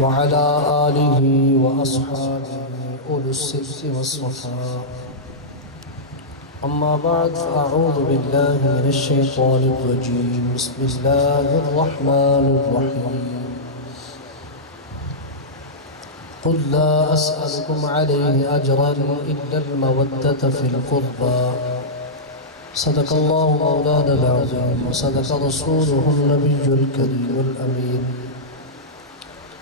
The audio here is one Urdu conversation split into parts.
وعلى آله وأصحابه أولي الصدق والصفاء. أما بعد فأعوذ بالله من الشيطان الرجيم. بسم الله الرحمن الرحيم. قل لا أسألكم عليه أجرا إلا المودة في القربى. صدق الله مولانا العظيم وصدق رسوله النبي الكريم الأمين.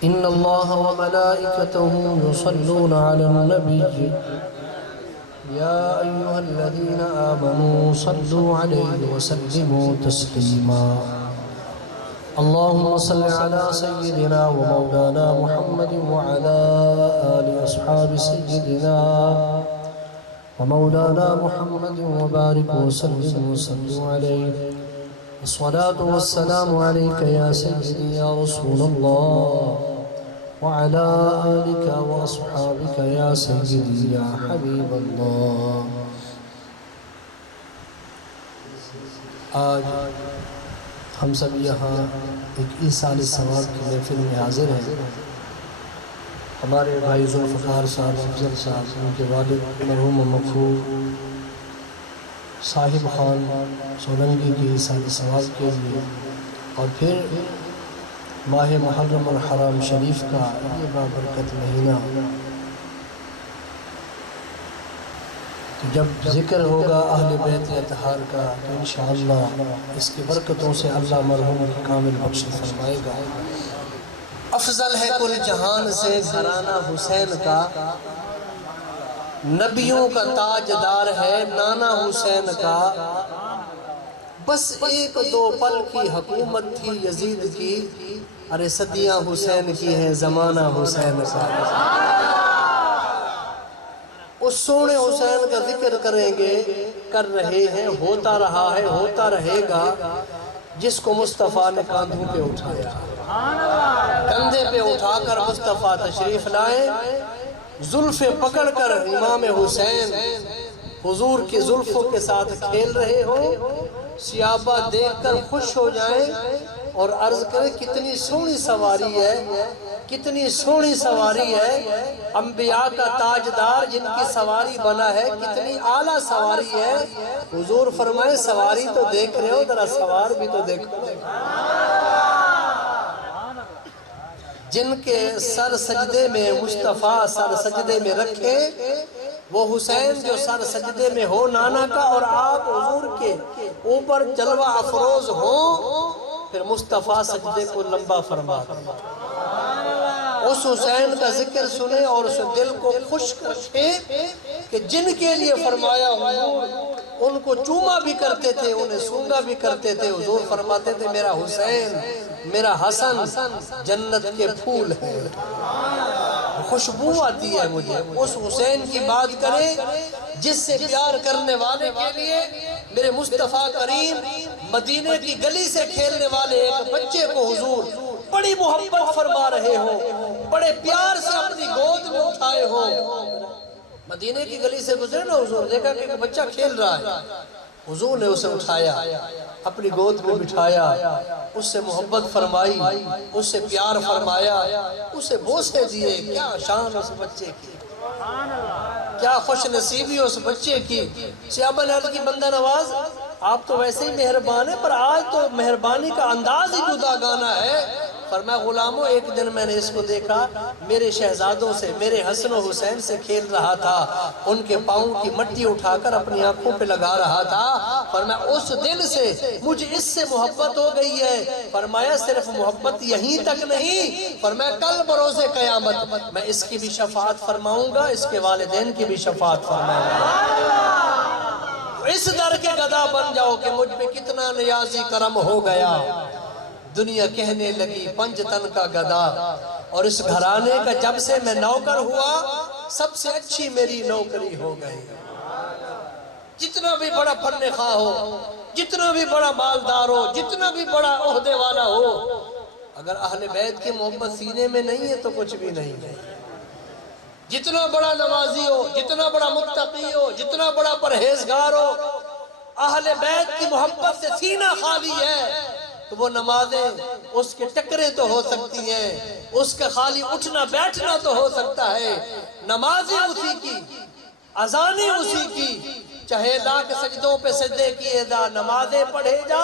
إن الله وملائكته يصلون على النبي يا أيها الذين آمنوا صلوا عليه وسلموا تسليما. اللهم صل على سيدنا ومولانا محمد وعلى آل أصحاب سيدنا ومولانا محمد وبارك وسلم وسلم عليه. الصلاة والسلام عليك يا سيدي يا رسول الله وعلى آلك وأصحابك يا سيدي يا حبيب الله. آج ہم سب یہاں ایک ایصال ثواب کی محفل میں حاضر ہیں. ہمارے بھائی ذوالفقار صاحب افضل صاحب ان کے والد مرحوم مغفور صاحب خان سولنگی کی ایصال ثواب کے لیے، اور پھر ماہ محرم الحرام شریف کا یہ بابرکت مہینہ، جب ذکر ہوگا اہل بیت اطہار کا تو انشاءاللہ اس کی برکتوں سے اللہ مرحوم کی کامل بخشش فرمائے گا. افضل ہے کل جہان سے گھرانہ حسین کا، نبیوں کا تاجدار ہے نانا حسین کا. بس ایک دو پل کی حکومت تھی یزید کی، ارے صدیاں حسین کی ہیں زمانہ حسین کا. اس سونے حسین کا ذکر کریں گے، کر رہے ہیں، ہوتا رہا ہے، ہوتا رہے گا. جس کو مصطفیٰ نے کاندھوں پہ اٹھایا، کندھے پہ اٹھا کر مصطفیٰ تشریف لائے، زلفیں پکڑ کر امام حسین حضور کی زلفوں کے ساتھ کھیل رہے ہوں، صحابہ دیکھ کر خوش ہو جائیں اور عرض کریں کتنی سونی سواری ہے، کتنی سونی سواری ہے. انبیاء کا تاجدار جن کی سواری بنا ہے، کتنی اعلیٰ سواری ہے. حضور فرمائے سواری تو دیکھ رہے ہو، ذرا سوار بھی تو دیکھو. جن کے سر سجدے میں مصطفیٰ سر سجدے میں رکھے، وہ حسین جو سر سجدے میں ہو نانا کا، اور آپ حضور کے اوپر جلوہ افروز ہو، پھر مصطفیٰ سجدے کو لمبا فرما. اس حسین کا ذکر سنے اور اس دل کو خوش رکھے کہ جن کے لیے فرمایا حضور ان کو چوما بھی کرتے تھے، انہیں سونگا بھی کرتے تھے. حضور فرماتے تھے میرا حسین میرا حسن جنت کے پھول ہے، خوشبو آتی ہے مجھے. اس حسین کی بات کریں جس سے پیار کرنے والے کے لیے میرے مصطفیٰ کریم مدینے کی گلی سے کھیلنے والے ایک بچے کو حضور بڑی محبت فرما رہے ہوں، بڑے پیار سے اپنی گود میں اٹھائے ہوں. مدینے کی گلی سے گزرے نا حضور، دیکھا کہ ایک بچہ کھیل رہا ہے، حضور نے اسے اٹھایا، اپنی گود میں بٹھایا، اس سے محبت فرمائی، اس سے پیار فرمایا، اسے بوسے دیے. کیا شان اس بچے کی، کیا خوش نصیبی اس بچے کی. صحابہ نے عرض کی بندہ نواز آپ تو ویسے ہی مہربان ہیں، پر آج تو مہربانی کا انداز ہی جدا گانا ہے. فرمایا غلاموں ایک دن میں نے اس کو دیکھا میرے شہزادوں سے، میرے حسن و حسین سے کھیل رہا تھا، ان کے پاؤں کی مٹی اٹھا کر اپنی آنکھوں پہ لگا رہا تھا. فرمایا اس دن سے مجھے اس سے محبت ہو گئی ہے. فرمایا صرف محبت یہیں تک نہیں، فرمایا کل بروز قیامت میں اس کی بھی شفاعت فرماؤں گا، اس کے والدین کی بھی شفاعت فرماؤں گا. اس در کے گدا بن جاؤ کہ مجھ پہ کتنا نیازی کرم ہو گیا. دنیا کہنے لگی پنج تن کا گدا، اور اس گھرانے کا جب سے میں نوکر ہوا سب سے اچھی میری نوکری ہو گئی. جتنا بھی بڑا فن خواہ ہو، جتنا بھی بڑا مالدار ہو، جتنا بھی بڑا عہدے والا ہو، اگر اہل بیت کی محبت سینے میں نہیں ہے تو کچھ بھی نہیں ہے. جتنا بڑا نمازی ہو، جتنا بڑا متقی ہو، جتنا بڑا پرہیزگار ہو، اہل بیت کی محبت سے سینہ خالی ہے تو وہ نمازیں اس کے ٹکرے تو ہو سکتی ہیں، اس کا خالی اٹھنا بیٹھنا تو ہو سکتا ہے، نمازیں اسی کی، اذانیں اسی کی، چاہے لاکھ سجدوں پہ سجدے کیے جا، نمازیں پڑھے جا،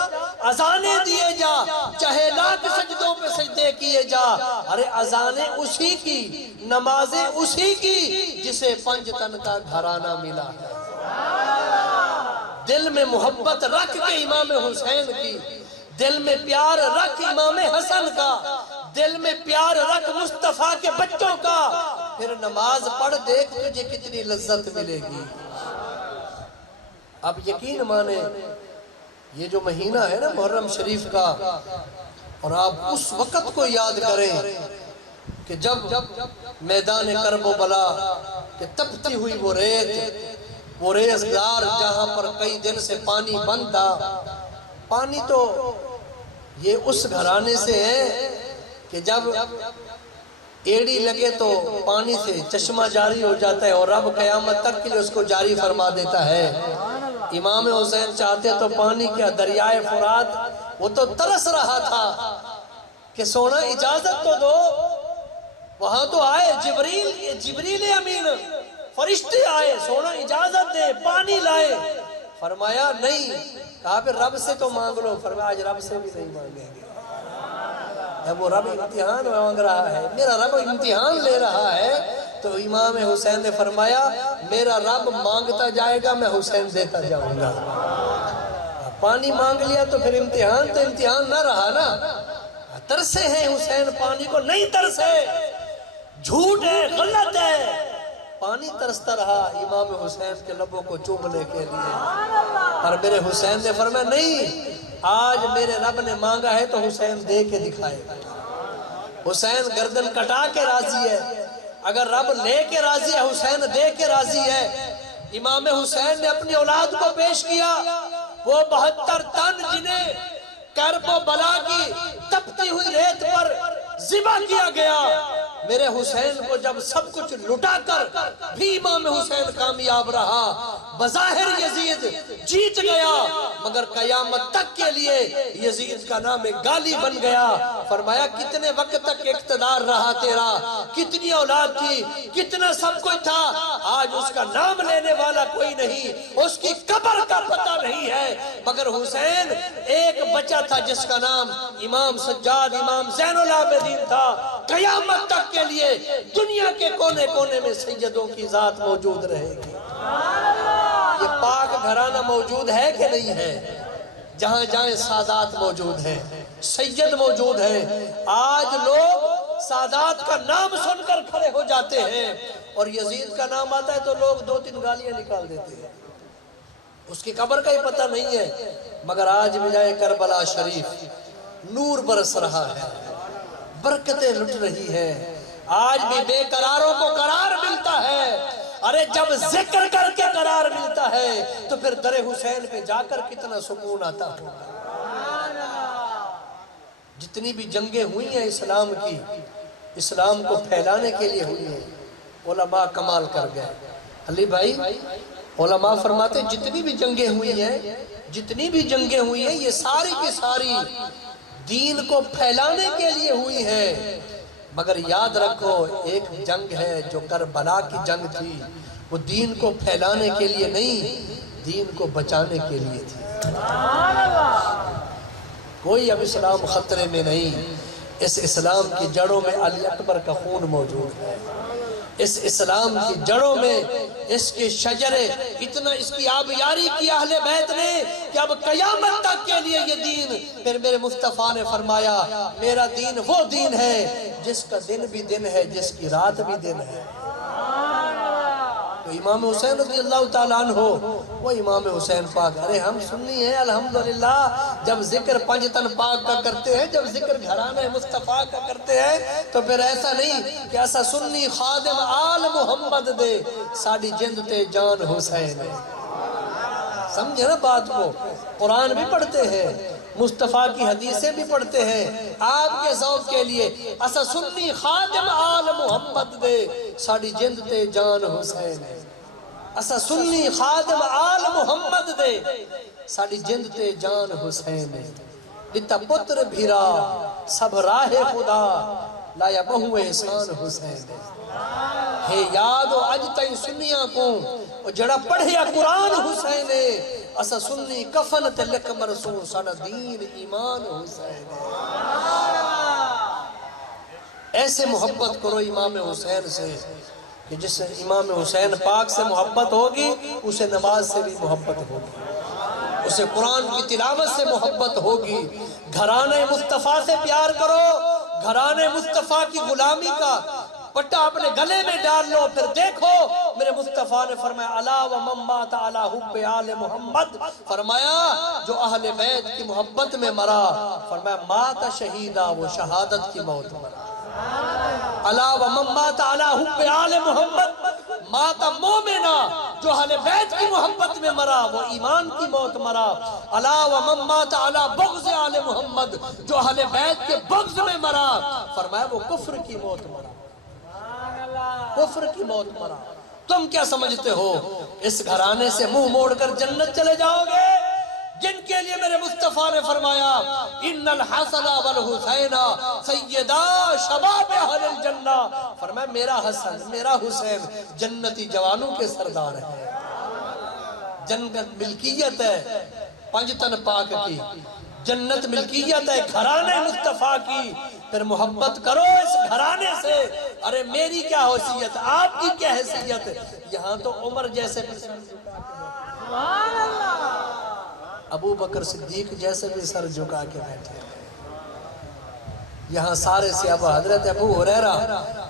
اذانیں دیے جا، چاہے لاکھ سجدوں پہ سجدے کیے جا، ارے اذانیں اسی کی، نمازیں اسی کی جسے 5 تن کا گھرانہ ملا ہے۔ دل میں محبت رکھ کے امام حسین کی، دل میں پیار رکھ امام حسن کا، دل میں پیار رکھ مصطفیٰ کے بچوں کا، پھر نماز پڑھ دیکھ تجھے کتنی لذت ملے گی۔ اب یقین مانے یہ جو مہینہ ہے نا محرم شریف کا، اور آپ اس وقت کو یاد کریں کہ جب میدان کرب و بلا کہ تپتی ہوئی وہ ریزگار جہاں پر کئی دن سے پانی بند تھا، پانی تو یہ اس گھرانے سے ہے کہ جب ایڑی لگے تو پانی سے چشمہ جاری ہو جاتا ہے، اور رب قیامت تک کے لیے اس کو جاری فرما دیتا ہے۔ امام حسین چاہتے تو پانی کیا، دریائے فرات وہ تو ترس رہا تھا کہ سونا اجازت تو دو، وہاں تو آئے جبریل امین فرشتے آئے، سونا اجازت دے، پانی لائے، فرمایا نہیں، کہا پھر رب سے تو مانگ لو، فرمایا آج رب سے بھی نہیں مانگیں گے، وہ رب امتحان مانگ رہا ہے، میرا رب امتحان لے رہا ہے۔ تو امام حسین نے فرمایا میرا رب مانگتا جائے گا، میں حسین دیتا جاؤں گا۔ پانی مانگ لیا تو پھر امتحان نہ رہا نا، ترسے ہیں حسین پانی کو، نہیں ترسے، جھوٹ ہے، غلط ہے، پانی ترستا رہا امام حسین کے لبوں کو چومنے کے لیے، اور میرے حسین نے فرمایا نہیں، آج میرے رب نے مانگا ہے تو حسین دے کے دکھائے گا۔ حسین گردن کٹا کے راضی ہے، اگر رب لے کے راضی ہے، حسین دے کے راضی ہے۔ امام حسین نے اپنی اولاد کو پیش کیا، وہ 72 تن جنہیں کرب و بلا کی تپتی ہوئی ریت پر ذبح کیا گیا، میرے حسین کو جب سب کچھ لٹا کر بھی امام حسین کامیاب رہا، بظاہر یزید جیت گیا، مگر قیامت تک کے لیے یزید کا نام ایک گالی بن گیا۔ فرمایا کتنے وقت تک اقتدار رہا تیرا، کتنی اولاد تھی، کتنا سب کچھ تھا، آج اس کا نام لینے والا کوئی نہیں، اس کی قبر کا پتہ نہیں ہے، مگر حسین ایک بچہ تھا جس کا نام امام سجاد، امام زین العابدین تھا۔ قیامت تک کے لیے دنیا کے کونے کونے میں سیدوں کی ذات موجود رہے گی۔ یہ پاک گھرانہ موجود ہے کہ نہیں ہے؟ جہاں جائیں سادات موجود ہیں، سید موجود ہیں۔ آج لوگ سادات کا نام سن کر کھڑے ہو جاتے ہیں، اور یزید کا نام آتا ہے تو لوگ 2-3 گالیاں نکال دیتے ہیں، اس کی قبر کا ہی پتہ نہیں ہے، مگر آج بجائے کربلا شریف نور برس رہا ہے، برکتیں لٹ رہی ہیں، آج بھی بے قراروں کو قرار ملتا ہے۔ ارے جب ذکر کر کے قرار ملتا ہے تو پھر در حسین پہ جا کر کتنا سکون آتا ہوگا۔ جتنی بھی جنگیں ہوئی ہیں اسلام کی، اسلام کو پھیلانے کے لیے ہوئی ہیں، علماء کمال کر گئے۔ علی بھائی علماء فرماتے ہیں جتنی بھی جنگیں ہوئی ہیں یہ ساری کی ساری دین کو پھیلانے کے لیے ہوئی ہیں، مگر یاد رکھو ایک جنگ ہے جو کربلا کی جنگ تھی، وہ دین کو پھیلانے کے لیے نہیں، دین کو بچانے کے لیے تھی۔ کوئی اب اسلام خطرے میں نہیں، اس اسلام کی جڑوں میں علی اکبر کا خون موجود ہے، اس اسلام کی جڑوں میں اس کے شجرے اتنا اس کی آبیاری کی اہل بیت نے کہ اب قیامت تک کے لیے یہ دین، پھر میرے مصطفیٰ نے فرمایا میرا دین وہ دین ہے جس کا دن بھی دن ہے، جس کی رات بھی دن ہے۔ تو امام حسین رضی اللہ تعالیٰ عنہ وہ امام حسین پاک، ارے ہم سنی ہیں الحمدللہ، جب ذکر 5 تن پاک کا کرتے ہیں، جب ذکر گھرانہ مصطفیٰ کا کرتے ہیں تو پھر ایسا نہیں کہ ایسا سنی خادم آل محمد دے ساڑی جند تے جان حسین ہے۔ سمجھے نا بات کو؟ قرآن بھی پڑھتے ہیں، مصطفیٰ کی حدیثیں بھی پڑھتے ہیں، آپ کے ذوق کے لیے ایسا سنی خادم آل محمد دے ساڑی جند تے جان حسین ہے، ایسا سنی خادم آل محمد دے ساڑی جند تے جان حسین ہے۔ لتا پتر بھیرا سب راہ خدا لایا بہو احسان حسین ہے یاد و اج تائیں سنیاں کو اور جڑا پڑھیا قرآن حسین ہے اسا سنی کفن تے لکھ مرسول ساڑا دین ایمان حسین ہے ایسے محبت کرو امام حسین سے کہ جس سے امام حسین پاک سے محبت ہوگی اسے نماز سے بھی محبت ہوگی اسے قرآن کی تلاوت سے محبت ہوگی گھرانے مصطفیٰ سے پیار کرو گھرانے مصطفیٰ کی غلامی کا پٹا اپنے گلے میں ڈال لو پھر دیکھو میرے مصطفیٰ نے فرمایا الا و من مات علی حب آل محمد فرمایا جو اہل بیت کی محبت میں مرا فرمایا مات شہیدہ وہ شہادت کی موت مرا الا و من مات علی حب آل محمد مات مومنہ جو اہل بیت کی محبت میں مرا وہ ایمان کی موت مرا الا و من مات علی بغض آل محمد جو اہل بیت کے بغض میں مرا فرمایا وہ کفر کی موت مرا کفر کی موت مرا تم کیا سمجھتے ہو اس گھرانے سے منہ موڑ کر جنت چلے جاؤ گے جن کے لیے میرے مصطفیٰ نے فرمایا ان الحسن والحسین سیدہ شباب اہل الجنہ فرمایا میرا حسن میرا حسین جنتی جوانوں کے سردار ہے جنت ملکیت ہے پنجتن پاک کی جنت ملکیت ہے گھرانے مصطفیٰ کی پھر محبت کرو اس گھرانے سے ارے میری کیا حیثیت آپ کی کیا حیثیت یہاں تو عمر جیسے بھی ابو بکر صدیق جیسے بھی سر جھکا کے بیٹھے یہاں سارے صحابہ حضرت ابو ہریرہ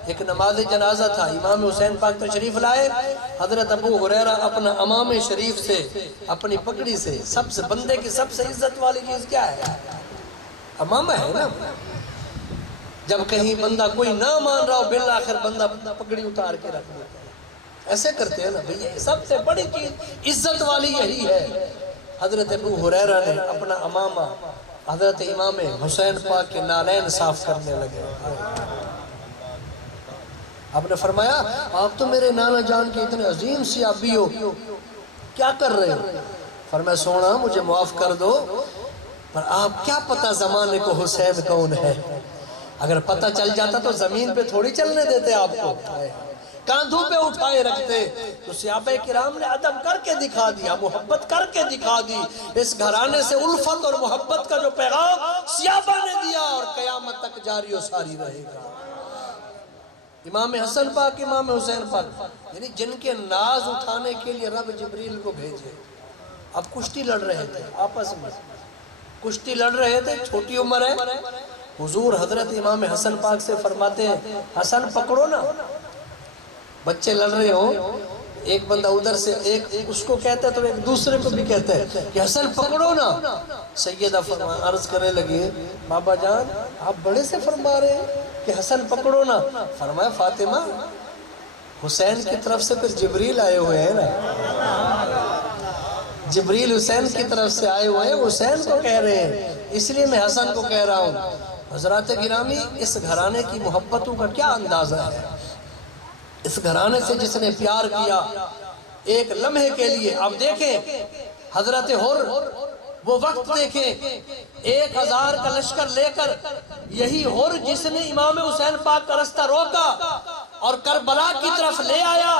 ایک نماز جنازہ تھا امام حسین پاک تشریف لائے حضرت ابو ہریرہ اپنا امام شریف سے اپنی پگڑی سے سب سے بندے کی سب سے عزت والی چیز کیا ہے امامہ ہے نا جب کہیں بندہ کوئی نہ مان رہا ہو بالآخر بندہ پگڑی اتار کے رکھ دیتا ہے ایسے کرتے ہیں نا بھئی سب سے بڑی چیز عزت والی یہی ہے حضرت ابو ہریرہ نے اپنا امامہ حضرت امام حسین پاک کے نالین صاف کرنے لگے آپ نے فرمایا آپ تو میرے نانا جان کے اتنے عظیم صحابی ہو کیا کر رہے ہو فرمایا سونا مجھے معاف کر دو پر آپ کیا پتہ زمانے کو حسین کون ہے اگر پتہ چل جاتا تو زمین پہ تھوڑی چلنے دیتے آپ کو کاندھوں پہ اٹھائے رکھتے تو صحابہ کرام نے ادب کر کے دکھا دیا محبت کر کے دکھا دی اس گھرانے سے الفت اور محبت کا جو پیغام صحابہ نے دیا اور قیامت تک جاری و ساری رہے گا امام حسن پاک امام حسین پاک یعنی جن کے ناز اٹھانے کے لیے رب جبریل کو بھیجے اب کشتی لڑ رہے تھے آپس میں کشتی لڑ رہے تھے چھوٹی عمر ہے حضور حضرت امام حسن پاک سے فرماتے ہیں حسن پکڑو نا بچے لڑ رہے ہو ایک بندہ ادھر سے ایک اس کو کہتا ہے تو ایک دوسرے کو بھی کہتا ہے کہ حسن پکڑو نا سیدہ عرض کرنے لگی بابا جان آپ بڑے سے فرما رہے ہیں کہ حسن پکڑو نا فرمایا فاطمہ حسین کی طرف سے پھر جبریل آئے ہوئے ہیں نا جبریل حسین کی طرف سے آئے ہوئے ہیں حسین کو کہہ رہے ہیں اس لیے میں حسن کو کہہ رہا ہوں حضرات گرامی اس گھرانے کی محبتوں کا کیا اندازہ ہے اس گھرانے سے جس نے پیار کیا ایک لمحے کے لیے آپ دیکھیں حضرت حر وہ وقت دیکھیں 1000 کا لشکر لے کر یہی حر جس نے امام حسین پاک کا رستہ روکا اور کربلا کی طرف لے آیا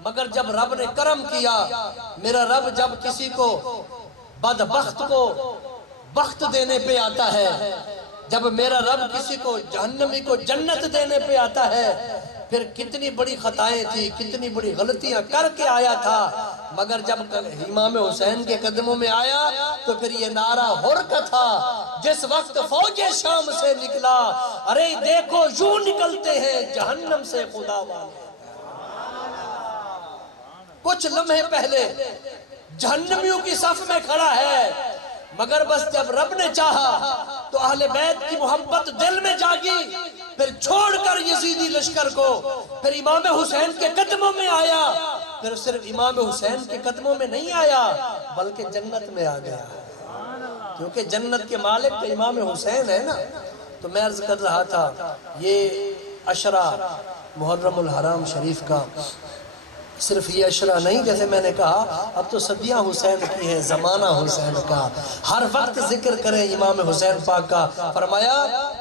مگر جب رب نے کرم کیا میرا رب جب کسی کو بدبخت کو بخت دینے پہ آتا ہے جب میرا رب کسی کو جہنمی کو جنت دینے پہ آتا ہے پھر کتنی بڑی خطائیں تھی کتنی بڑی غلطیاں کر کے آیا تھا مگر جب امام حسین کے قدموں میں آیا تو پھر یہ نعرہ حر کا تھا جس وقت فوج شام سے نکلا ارے دیکھو یوں نکلتے ہیں جہنم سے خدا والے کچھ لمحے پہلے جہنمیوں کی صف میں کھڑا ہے مگر بس جب رب نے چاہا تو اہل بیت کی محبت دل میں جاگی پھر چھوڑ کر یزیدی لشکر کو پھر امام حسین کے قدموں میں آیا پھر صرف امام حسین کے قدموں میں نہیں آیا بلکہ جنت میں آ گیا کیونکہ جنت کے مالک تو امام حسین ہے نا تو میں عرض کر رہا تھا یہ عشرہ محرم الحرام شریف کا صرف یہ اشرا نہیں، جیسے میں نے کہا اب تو صدیاں حسین کی ہیں، زمانہ حسین کا، ہر وقت ذکر کریں امام حسین پاک کا۔ فرمایا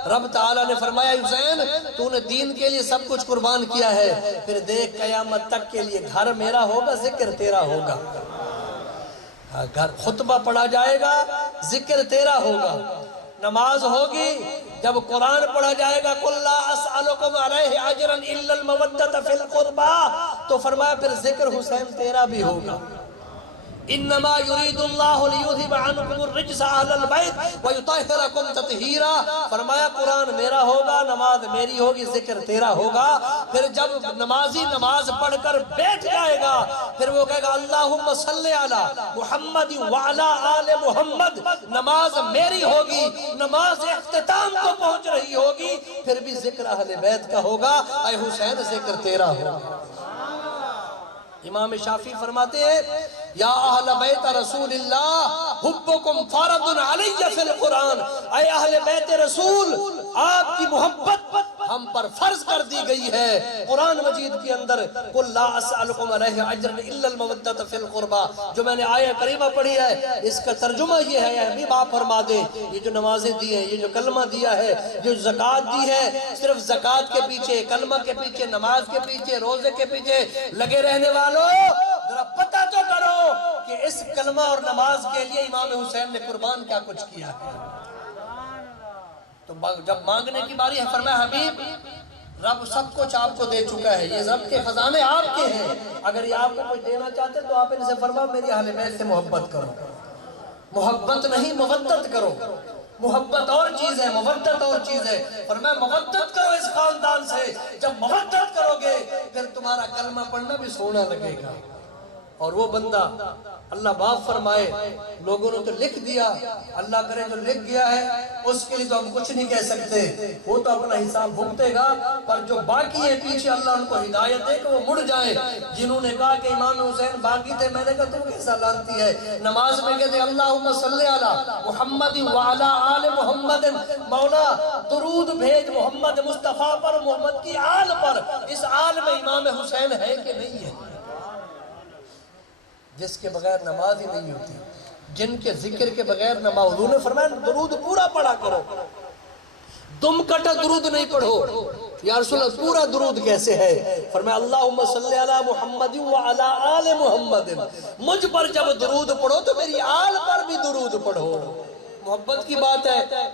رب تعالیٰ نے فرمایا حسین تو نے دین کے لیے سب کچھ قربان کیا ہے، پھر دیکھ قیامت تک کے لیے گھر میرا ہوگا، ذکر تیرا ہوگا، گھر خطبہ پڑھا جائے گا، ذکر تیرا ہوگا، نماز ہوگی، جب قرآن پڑھا جائے گا قُلْ لَا أَسْأَلُكُمْ عَلَيْهِ أَجْرًا إِلَّا الْمَوَدَّةَ فِي الْقُرْبَى، تو فرمایا پھر ذکر حسین تیرا بھی ہوگا۔ انما یرید اللہ لیذھب عنکم الرجس اہل البیت ویطہرکم تطہیرا، فرمایا قرآن میرا ہوگا، نماز میری ہوگی، ذکر تیرا ہوگا۔ پھر جب نمازی نماز پڑھ کر بیٹھ جائے گا پھر وہ کہے گا اللہم صلی علی محمد وعلی آل محمد، نماز میری ہوگی، نماز اختتام کو پہنچ رہی ہوگی، پھر بھی ذکر اہل بیت کا ہوگا، اے حسین ذکر تیرا ہوگا۔ امام شافعی فرماتے ہیں یا اہل بیت رسول اللہ حبکم فرض علی فی القرآن، اے اہل بیت رسول آپ کی محبت ہم پر فرض کر دی گئی ہے قرآن مجید کے اندر۔ قل لا اسألکم علیہ اجرا الا المودۃ فی القربى، جو میں نے آیہ کریمہ پڑھی ہے اس کا ترجمہ یہ ہے، اے حبیب آپ فرما دیں یہ جو نمازیں دی ہیں، یہ جو کلمہ دیا ہے، جو زکوٰۃ دی ہے، صرف زکوٰۃ کے پیچھے، کلمہ کے پیچھے، نماز کے پیچھے، روزے کے پیچھے لگے رہنے والوں ذرا پتہ تو کرو کہ اس کلمہ اور نماز کے لیے امام حسین نے قربان کیا کچھ کیا ہے۔ تو جب مانگنے کی باری ہے فرمایا حبیب رب سب کچھ آپ کو دے چکا ہے، یہ رب کے خزانے آپ کے ہیں، اگر یہ آپ کو کچھ دینا چاہتے تو آپ ان سے فرما میری اہل بیت سے محبت کرو، محبت نہیں مودت کرو، محبت اور چیز ہے، مودت اور چیز ہے۔ فرمایا مودت کرو اس خاندان سے، جب مودت کرو گے پھر تمہارا کلمہ پڑھنا بھی سونا لگے گا۔ اور وہ بندہ اللہ باپ فرمائے لوگوں نے تو لکھ دیا، اللہ کرے جو لکھ گیا ہے اس کے لیے تو ہم کچھ نہیں کہہ سکتے، وہ تو اپنا حساب بھگتے گا، پر جو باقی ہے پیچھے اللہ ان کو ہدایت دے کہ وہ مڑ جائیں۔ جنہوں نے کہا کہ امام حسین باقی تھے، میں نے کہا تم کیسا لانتی ہے، نماز میں کہتے اللہم صلی علی محمد وعلی آل محمد، مولا درود بھیج محمد مصطفیٰ پر، محمد کی آل پر، اس آل میں امام حسین ہے کہ نہیں ہے؟ جس کے بغیر نماز ہی نہیں ہوتی، جن کے ذکر کے بغیر نماز، حضور نے فرمایا درود پورا پڑھا کرو، تم کٹا درود نہیں پڑھو۔ یا رسول اللہ پورا درود کیسے ہے؟ فرمایا اللہم صلی علی محمد وعلی آل محمد، مجھ پر جب درود پڑھو تو میری آل پر بھی درود پڑھو۔ محبت کی بات ہے،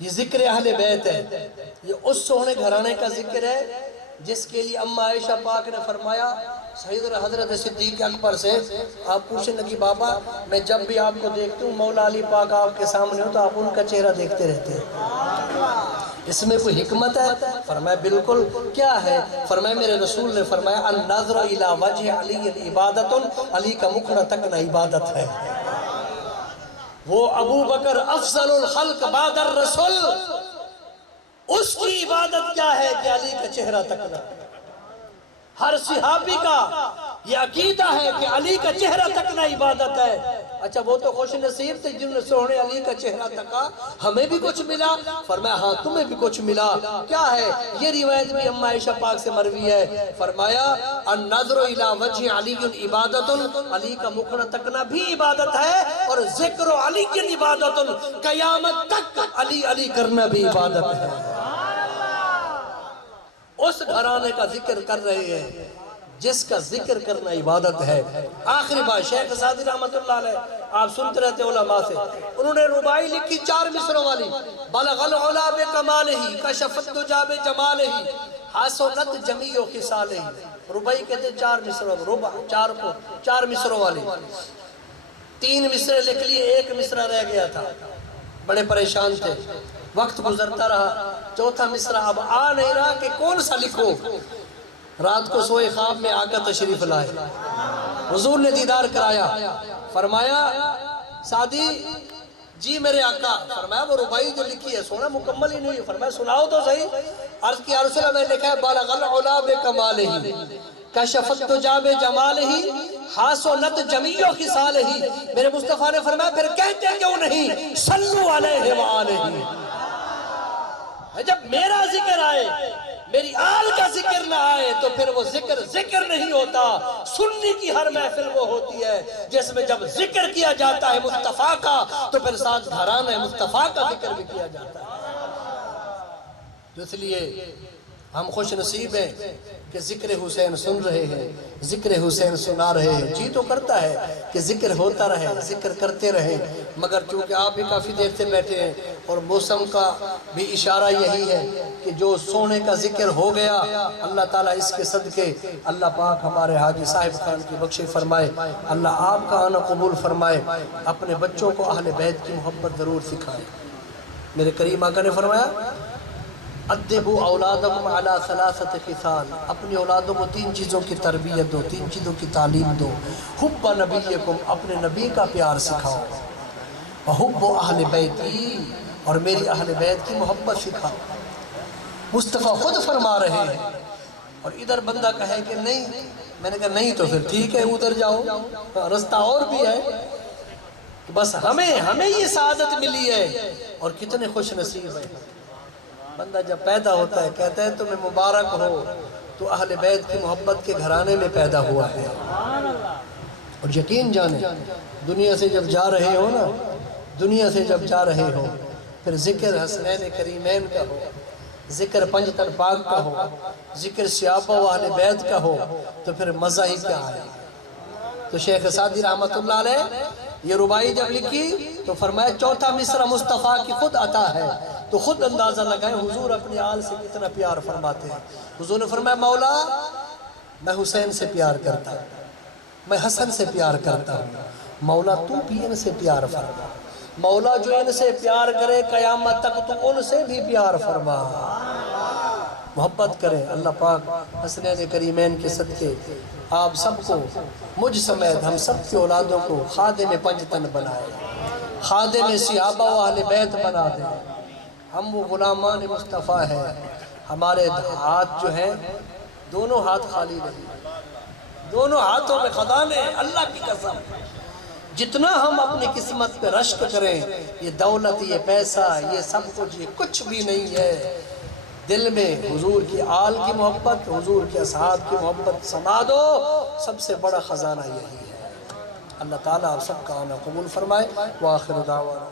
یہ ذکر اہل بیت ہے، یہ اس سونے گھرانے کا ذکر ہے جس کے لیے اماں عائشہ پاک نے فرمایا سیدنا حضرت صدیق اکبر سے، آپ پوچھیں لگی بابا میں جب بھی آپ کو دیکھتی ہوں مولا علی پاک آپ کے سامنے ہو تو آپ ان کا چہرہ دیکھتے رہتے ہیں، اس میں کوئی حکمت ہے؟ فرمایا بالکل، کیا ہے؟ فرمایا میرے رسول نے فرمایا النظر الی وجہ علی عبادت، علی کا مکھنا تکنا عبادت ہے۔ وہ ابو بکر افضل الخلق بعد الرسول، اس کی عبادت کیا ہے کہ علی کا چہرہ تکنا؟ ہر صحابی کا یہ عقیدہ ہے کہ علی کا چہرہ تکنا عبادت ہے۔ اچھا وہ تو خوش نصیب تھے جن نے سونے علی کا چہرہ تکا، ہمیں بھی کچھ ملا؟ فرمایا ہاں تمہیں بھی کچھ ملا، کیا ہے؟ یہ روایت بھی اماں عائشہ پاک سے مروی ہے، فرمایا النظر الی وجہ علی عبادت، علی کا مکھنا تکنا بھی عبادت ہے، اور ذکر علی کی عبادت، قیامت تک علی علی کرنا بھی عبادت ہے۔ اس گھرانے کا ذکر کر رہے ہیں جس کا ذکر کرنا عبادت ہے۔ آخری بات شیخ سعدی رحمت اللہ علیہ، آپ سنتے رہتے علماء سے، انہوں نے ربائی لکھی 4 مصروں والی، بلغ العلا بکمالہ کشفت الدجا بجمالہ حسنت جمیع خصالہ، ربائی کہتے ہیں 4 مصروں، ربع 4 مصروں والی، 3 مصرے لکھ لیے، 1 مصرہ رہ گیا تھا، بڑے پریشان تھے، وقت گزرتا رہا، 4تھا مصرع اب آ نہیں رہا کہ کون سا لکھو، رات کو سوئے خواب میں آقا تشریف لائے، حضور نے دیدار کرایا، فرمایا سعدی جی میرے آقا، فرمایا وہ ربائی جو لکھی ہے سونا مکمل ہی نہیں ہے، فرمایا سناؤ تو صحیح، عرض کی رسول اللہ میں لکھا ہے بلغ العلا بکمالہ کشفت الدجا بجمالہ حسنت جمیع خصالہ، میرے مصطفیٰ نے فرمایا پھر کہتے کیوں نہیں صلو علیہ وآلہ، جب میرا ذکر آئے میری آل کا ذکر نہ آئے تو پھر وہ ذکر نہیں ہوتا. سنی کی ہر محفل وہ ہوتی ہے جس میں جب ذکر کیا جاتا ہے مصطفیٰ کا تو پھر ساتھ گھرانہ مصطفیٰ کا ذکر بھی کیا جاتا ہے. تو اس لیے ہم خوش نصیب ہیں کہ ذکر حسین سن رہے ہیں, ذکر حسین سنا رہے ہیں. جی تو کرتا ہے کہ ذکر ہوتا رہے, ذکر کرتے رہیں, مگر چونکہ آپ بھی کافی دیر سے بیٹھے ہیں اور موسم کا بھی اشارہ یہی ہے کہ جو سونے کا ذکر ہو گیا, اللہ تعالیٰ اس کے صدقے اللہ پاک ہمارے حاجی صاحب خان کی بخشش فرمائے, اللہ آپ کا آنا قبول فرمائے. اپنے بچوں کو اہل بیت کی محبت ضرور سکھائے. میرے کریم آقا نے فرمایا ادبوا اولادکم علی ثلاثۃ خصال, اپنی اولادوں کو 3 چیزوں کی تربیت دو, 3 چیزوں کی تعلیم دو. حب نبیکم, اپنے نبی کا پیار سکھاؤ. وحب اہل بیتی, اور میری اہل بیت کی محبت سکھاؤ. مصطفیٰ خود فرما رہے ہیں اور ادھر بندہ کہے کہ نہیں, میں نے کہا نہیں تو پھر ٹھیک ہے ادھر جاؤ, رستہ اور بھی ہے. بس ہمیں یہ سعادت ملی ہے. اور کتنے خوش نصیب ہیں. بندہ جب پیدا ہوتا ہے کہتا ہے تمہیں مبارک ہو, تو اہل بیت کی محبت کے گھرانے میں پیدا ہوا ہے. اور یقین جانیں دنیا سے جب جا رہے ہو نا, دنیا سے جب جا رہے ہو, پھر ذکر حسنین کریمین کا ہو, ذکر پنجتن پاک کا ہو, ذکر صحابہ و اہل بیت کا ہو, تو پھر مزہ ہی کیا ہے. تو شیخ سعدی رحمت اللہ علیہ یہ ربائی جب لکھی تو فرمایا چوتھا مصرع مصطفیٰ کی خود عطا ہے, تو خود اندازہ لگائیں حضور اپنی آل سے کتنا پیار فرماتے ہیں. حضور نے فرمایا مولا میں حسین سے پیار کرتا ہوں, میں حسن سے پیار کرتا ہوں, مولا تو بھی ان سے پیار فرما. مولا جو ان سے پیار کرے قیامت تک تو ان سے بھی پیار فرما. محبت کریں. اللہ پاک حسنین کریمین کے صدقے آپ سب کو, مجھ سمیت ہم سب کی اولادوں کو خادم پنجتن بنائے, خادم صحابہ و اہل بیت بنا دیں. ہم وہ غلامان مصطفیٰ ہیں. ہمارے ہاتھ جو ہیں دونوں ہاتھ خالی نہیں, دونوں ہاتھوں میں خزانے. اللہ کی قسم جتنا ہم اپنی قسمت پہ رشک کریں, یہ دولت, یہ پیسہ, یہ سب کچھ, یہ کچھ بھی نہیں ہے. دل میں حضور کی آل کی محبت, حضور کے اصحاب کی محبت سما دو, سب سے بڑا خزانہ یہی ہے. اللہ تعالیٰ آپ سب کا آنا قبول فرمائے. وآخر دعوانا